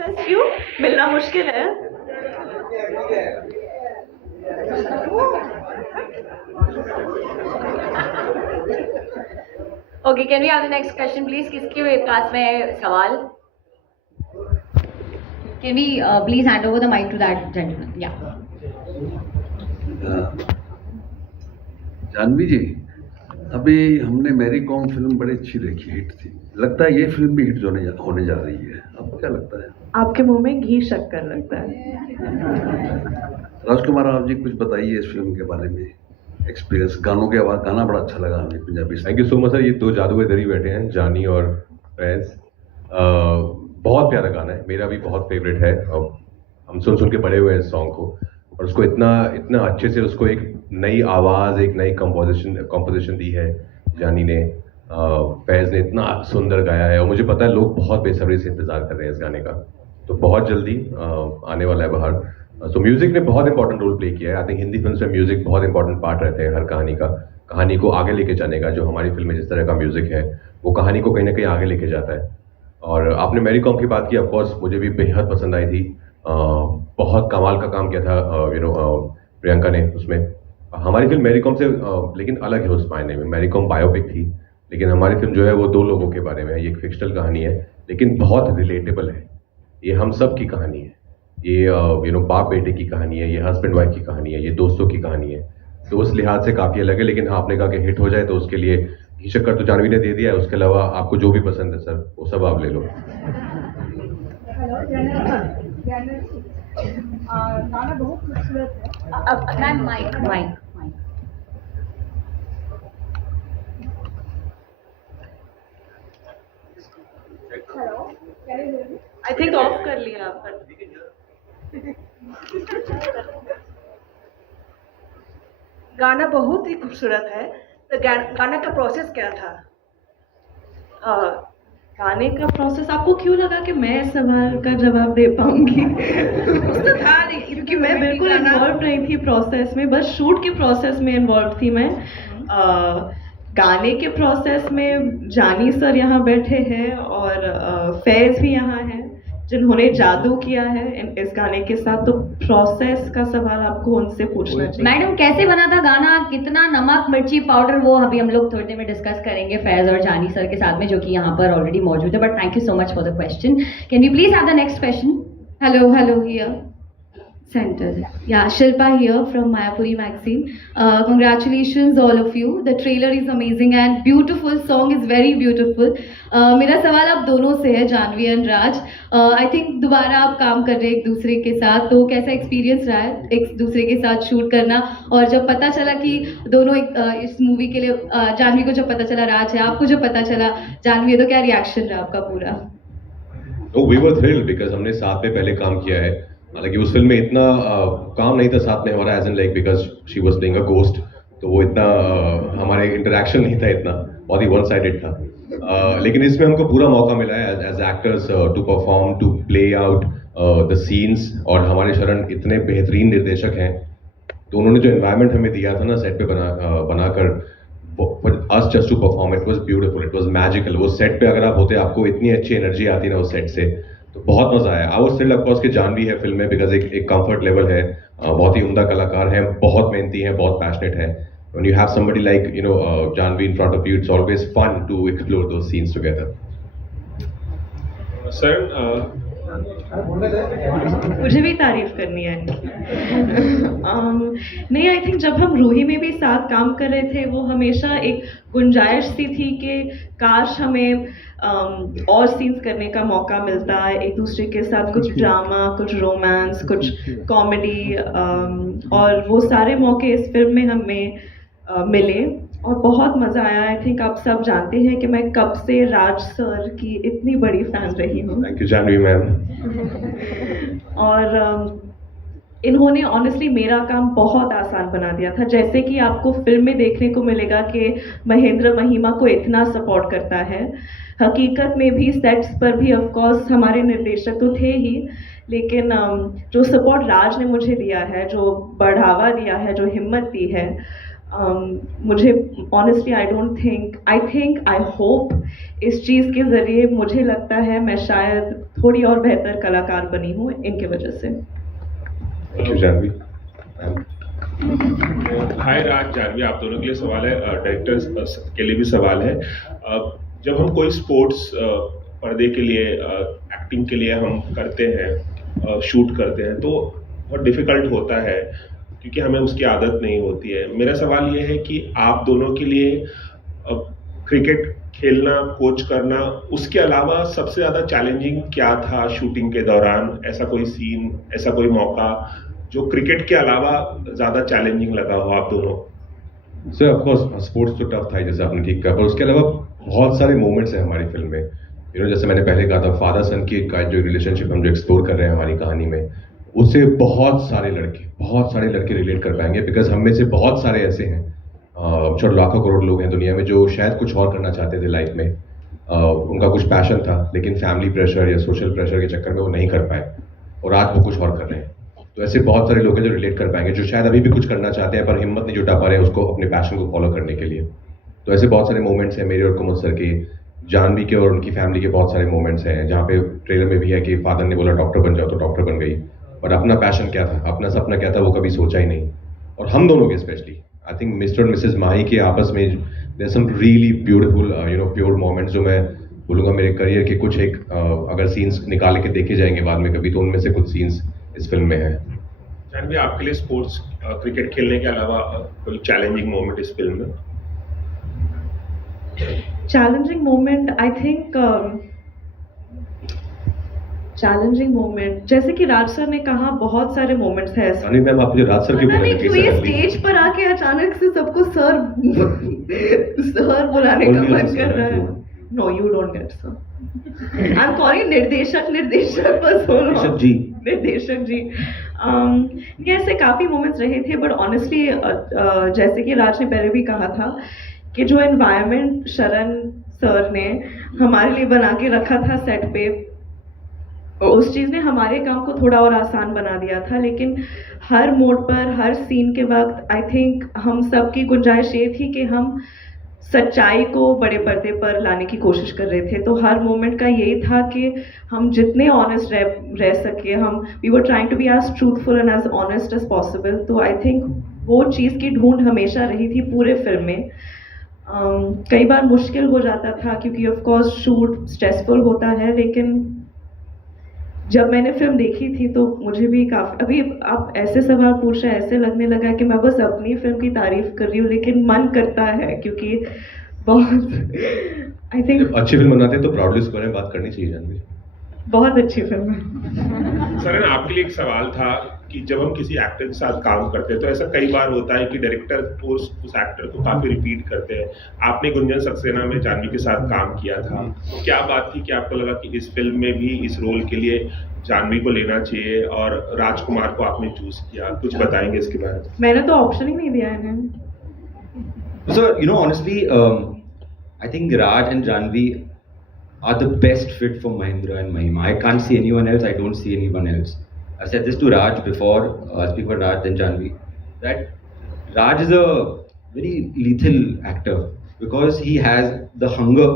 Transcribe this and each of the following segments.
Best क्यों? मिलना मुश्किल है। Okay, can we have the next question please? किसके पास में है सवाल? Can we please hand over the mic to that gentleman? या जानवी जी, अभी हमने मैरी कॉम फिल्म बड़ी अच्छी देखी, हिट थी। लगता है ये फिल्म भी हिट होने जा रही है। आपको क्या लगता है? आपके मुंह में घी शक्कर लगता है। राजकुमार आप जी कुछ बताइए इस फिल्म के बारे में, एक्सपीरियंस। गानों के आवाज, गाना बड़ा अच्छा लगा हमें Punjabi. Thank you so much sir. ये दो जादू इधर ही बैठे हैं, जानी और फैज। बहुत प्यारा गाना है, मेरा भी बहुत फेवरेट है। हम सुन सुन के बड़े हुए हैं इस सॉन्ग को, और उसको इतना इतना अच्छे से उसको एक नई आवाज़, एक नई कंपोजिशन दी है जानी ने। फैज़ ने इतना सुंदर गाया है, और मुझे पता है लोग बहुत बेसब्री से इंतज़ार कर रहे हैं इस गाने का, तो बहुत जल्दी आने वाला है बाहर। सो म्यूज़िक ने बहुत इंपॉर्टेंट रोल प्ले किया है। आई थिंक हिंदी फिल्म में म्यूज़िक बहुत इंपॉर्टेंट पार्ट रहते हैं हर कहानी को आगे लेके जाने का। जो हमारी फिल्म में जिस तरह का म्यूज़िक है वो कहानी को कहीं ना कहीं आगे लेके जाता है। और आपने मैरी कॉम की बात की, ऑफकोर्स मुझे भी बेहद पसंद आई थी। बहुत कमाल का काम किया था प्रियंका ने उसमें। हमारी फिल्म मैरी कॉम से लेकिन अलग है उस मायने में। मैरी कॉम बायोपिक थी, लेकिन हमारी फिल्म जो है वो दो लोगों के बारे में है। ये एक फिक्शनल कहानी है, लेकिन बहुत रिलेटेबल है। ये हम सब की कहानी है। ये बाप बेटे की कहानी है, ये हस्बैंड वाइफ की कहानी है, ये दोस्तों की कहानी है। तो उस लिहाज से काफ़ी अलग है। लेकिन हाँ, आपने कहा कि हिट हो जाए तो उसके लिए घी शक्कर तो जानवी ने दे दिया है। उसके अलावा आपको जो भी पसंद है सर, वो सब आप ले लो। गाना बहुत खूबसूरत है। Ma'am mic I think off कर लिया आपने। गाना बहुत ही खूबसूरत है। तो गाने का प्रोसेस क्या था? गाने का प्रोसेस आपको क्यों लगा कि मैं इस सवाल का जवाब दे पाऊंगी? तो था नहीं, क्योंकि मैं बिल्कुल इन्वॉल्व नहीं थी प्रोसेस में, बस शूट के प्रोसेस में इन्वॉल्व थी मैं। गाने के प्रोसेस में जानी सर यहाँ बैठे हैं और फैज़ भी यहाँ हैं जिन्होंने जादू किया है इस गाने के साथ। तो प्रोसेस का सवाल आपको उनसे पूछना चाहिए। मैडम, कैसे बना था गाना, कितना नमक मिर्ची पाउडर, वो अभी हम लोग थोड़ी देर में डिस्कस करेंगे फैज और जानी सर के साथ में, जो कि यहाँ पर ऑलरेडी मौजूद है। But thank you so much for the question. Can you please have the next question? Hello here. Center. Yeah, Shilpa here from Mayapuri magazine. Congratulations all of you. The trailer is amazing and beautiful. Song is very beautiful. मेरा सवाल आप दोनों से है, Janvi and Raj. I think दोबारा आप काम कर रहे हैं एक दूसरे के साथ, तो कैसा एक्सपीरियंस रहा है एक दूसरे के साथ शूट करना? और जब पता चला कि दोनों इस मूवी के लिए, जानवी को जब पता चला राज है, आपको जब पता चला जानवी है, तो क्या रिएक्शन रहा आपका पूरा? वी वर थ्रिल्ड बिकॉज हमने साथ में पहले काम किया है। हालांकि उस फिल्म में इतना काम नहीं था साथ में हमारा, as in like because she was playing a ghost, तो वो इतना हमारे इंटरेक्शन नहीं था, इतना बहुत ही वन साइडेड था। लेकिन इसमें हमको पूरा मौका मिला है as actors to perform, to play out the scenes. और हमारे शरण इतने बेहतरीन निर्देशक हैं, तो उन्होंने जो एनवायरनमेंट हमें दिया था ना सेट पे बनाकर, us just to perform, it was beautiful, it was magical। वो सेट पे अगर आप होते, आपको इतनी अच्छी एनर्जी आती ना उस सेट से, तो बहुत मजा आया। I was thrilled of course कि जानवी है फिल्म में, बिकॉज एक कंफर्ट लेवल है। बहुत ही उम्दा कलाकार है, बहुत मेहनती है, बहुत पैशनेट है। When you have somebody like Janvi in front of you, it's always fun to explore those scenes together. Sir, मुझे भी तारीफ करनी है। नहीं, आई थिंक जब हम रूही में भी साथ काम कर रहे थे, वो हमेशा एक गुंजाइश सी थी कि काश हमें और सीन्स करने का मौका मिलता है एक दूसरे के साथ, कुछ ड्रामा, कुछ रोमांस, कुछ कॉमेडी, और वो सारे मौके इस फिल्म में हमें मिले और बहुत मज़ा आया। आई थिंक आप सब जानते हैं कि मैं कब से राज सर की इतनी बड़ी फैन रही हूँ। Thank you Janhvi ma'am. और इन्होंने ऑनेस्टली मेरा काम बहुत आसान बना दिया था। जैसे कि आपको फिल्म में देखने को मिलेगा कि महेंद्र महिमा को इतना सपोर्ट करता है, हकीकत में भी सेट्स पर भी ऑफ कोर्स हमारे निर्देशक तो थे ही, लेकिन जो सपोर्ट राज ने मुझे दिया है, जो बढ़ावा दिया है, जो हिम्मत दी है, मुझे ऑनेस्टली आई होप इस चीज़ के ज़रिए मुझे लगता है मैं शायद थोड़ी और बेहतर कलाकार बनी हूँ इनके वजह से। जानवी। हाय राज, जानवी, आप दोनों के लिए सवाल है, डायरेक्टर्स के लिए भी सवाल है। जब हम कोई स्पोर्ट्स पर्दे के लिए एक्टिंग के लिए हम करते हैं, शूट करते हैं, तो बहुत डिफ़िकल्ट होता है क्योंकि हमें उसकी आदत नहीं होती है। मेरा सवाल ये है कि आप दोनों के लिए क्रिकेट खेलना, कोच करना, उसके अलावा सबसे ज़्यादा चैलेंजिंग क्या था शूटिंग के दौरान? ऐसा कोई सीन, ऐसा कोई मौका जो क्रिकेट के अलावा ज़्यादा चैलेंजिंग लगा हो आप दोनों? सर ऑफ कोर्स स्पोर्ट्स तो टफ था, जैसे आपने ठीक कहा, पर उसके अलावा बहुत सारे मोमेंट्स हैं हमारी फिल्म में। जैसे मैंने पहले कहा था, फादर सन की का जो रिलेशनशिप हम जो एक्सप्लोर कर रहे हैं हमारी कहानी में, उससे बहुत सारे लड़के रिलेट कर पाएंगे, बिकॉज हम में से बहुत सारे ऐसे हैं, छोटे लाखों करोड़ लोग हैं दुनिया में जो शायद कुछ और करना चाहते थे लाइफ में, उनका कुछ पैशन था लेकिन फैमिली प्रेशर या सोशल प्रेशर के चक्कर में वो नहीं कर पाए और आज वो कुछ और कर रहे हैं। तो ऐसे बहुत सारे लोग हैं जो रिलेट कर पाएंगे, जो शायद अभी भी कुछ करना चाहते हैं पर हिम्मत नहीं जुटा पा रहे हैं उसको अपने पैशन को फॉलो करने के लिए। तो ऐसे बहुत सारे मोमेंट्स हैं मेरे और कुमुद सर के, जानवी के और उनकी फैमिली के बहुत सारे मोमेंट्स हैं, जहाँ पे ट्रेलर में भी है कि फादर ने बोला डॉक्टर बन जाओ तो डॉक्टर बन गई, और अपना पैशन क्या था, अपना सपना क्या था, वो कभी सोचा ही नहीं। और हम दोनों के स्पेशली आई थिंक मिस्टर और मिसेज माही के आपस में there some really beautiful pure moments, जो मैं बोलूँगा मेरे करियर के कुछ एक अगर सीन्स निकाल के देखे जाएंगे बाद में कभी, तो उनमें से कुछ सीन्स इस फिल्म में है। जानवी, आपके लिए स्पोर्ट्स क्रिकेट खेलने के अलावा कोई चैलेंजिंग मोमेंट इस फिल्म में? Challenging moment I think challenging moment, जैसे कि राज सर ने कहा, बहुत सारे मोमेंट्स हैं ऐसे। जानवी मैम, आप मुझे राज सर क्यों पता बोल रहे नहीं हैं? क्यों ये स्टेज पर आके अचानक से सबको सर बुलाने का मन कर रहा है। No, you don't get sir. I am calling निर्देशक बस बोलो। निर्देशक जी। ये ऐसे काफ़ी मोमेंट्स रहे थे, बट ऑनेस्टली जैसे कि राज ने पहले भी कहा था कि जो एनवायरनमेंट शरण सर ने हमारे लिए बना के रखा था सेट पे, उस चीज़ ने हमारे काम को थोड़ा और आसान बना दिया था। लेकिन हर मोड पर, हर सीन के वक्त आई थिंक हम सब की गुंजाइश ये थी कि हम सच्चाई को बड़े पर्दे पर लाने की कोशिश कर रहे थे। तो हर मोमेंट का यही था कि हम जितने ऑनेस्ट रह सके, हम we were trying to be as truthful and as honest as possible. तो आई थिंक वो चीज़ की ढूंढ हमेशा रही थी पूरे फिल्म में। कई बार मुश्किल हो जाता था क्योंकि ऑफ कोर्स शूट स्ट्रेसफुल होता है, लेकिन जब मैंने फिल्म देखी थी तो मुझे भी काफ़ी, अभी आप ऐसे सवाल पूछ रहे हैं, ऐसे लगने लगा कि मैं बस अपनी फिल्म की तारीफ कर रही हूँ, लेकिन मन करता है क्योंकि बहुत आई थिंक अच्छी फिल्म बनाते हैं तो प्राउडली इसके बारे में बात करनी चाहिए। जानवी बहुत अच्छी फिल्म है। सर, आपके लिए एक सवाल था कि जब हम किसी एक्टर के साथ काम करते हैं तो ऐसा कई बार होता है कि डायरेक्टर उस एक्टर को काफ़ी रिपीट करते हैं। आपने गुंजन सक्सेना में जानवी के साथ काम किया था, क्या बात थी कि आपको लगा कि इस फिल्म में भी इस रोल के लिए जानवी को लेना चाहिए और राजकुमार को आपने चूज किया? कुछ बताएंगे इसके बारे में? मैंने तो ऑप्शन ही नहीं दिया इन्हें। So, honestly, I think Raj and Janvi are the best fit for Mahindra and Mahima. I can't see anyone else. I don't see anyone else. I've said this to Raj before, speak for Raj then Janvi, that Raj is a very lethal actor because he has the hunger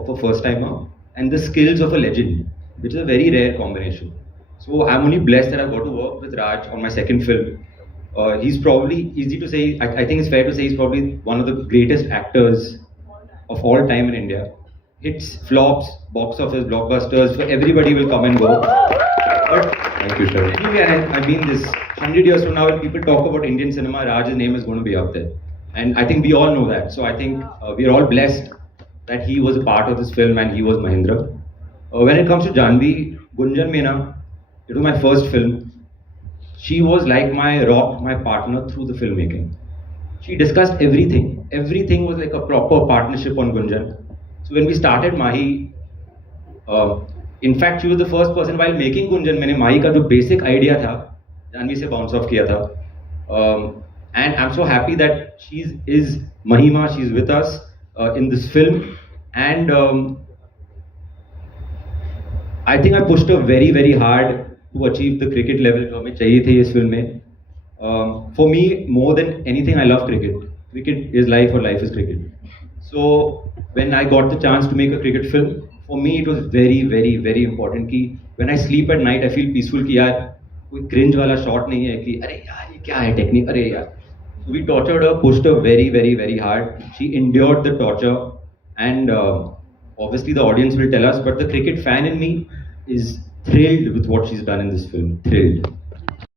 of a first timer and the skills of a legend, which is a very rare combination. So I'm only blessed that I've got to work with Raj on my second film. He's probably, easy to say, I think it's fair to say he's probably one of the greatest actors of all time in India. Hits, flops, box office, blockbusters, so everybody will come and go. But Thank you, sir. anyway, I mean this, 100 years from now when people talk about Indian cinema, Raj's name is going to be up there. And I think we all know that. So I think we are all blessed that he was a part of this film and he was Mahindra. When it comes to Janvi, Gunjan Mena, it was my first film. She was like my rock, my partner through the filmmaking. She discussed everything. Everything was like a proper partnership on Gunjan. So when we started Mahi, in fact she was the first person while making Gunjan, मैंने Mahi का जो basic idea था, जानवी से bounce off किया था. And I'm so happy that she is Mahima, she's with us in this film. And I think I pushed her very, very hard to achieve the cricket level जो हमें चाहिए थे इस film में. For me, more than anything, I love cricket. cricket is life or life is cricket. So when I got the chance to make a cricket film, for me it was very very very important कि when I sleep at night I feel peaceful कि यार कोई cringe वाला shot नहीं है कि अरे यार ये क्या है technique, अरे यार. So we tortured her, pushed her very very very hard. She endured the torture, and obviously the audience will tell us, but the cricket fan in me is thrilled with what she's done in this film. Thrilled.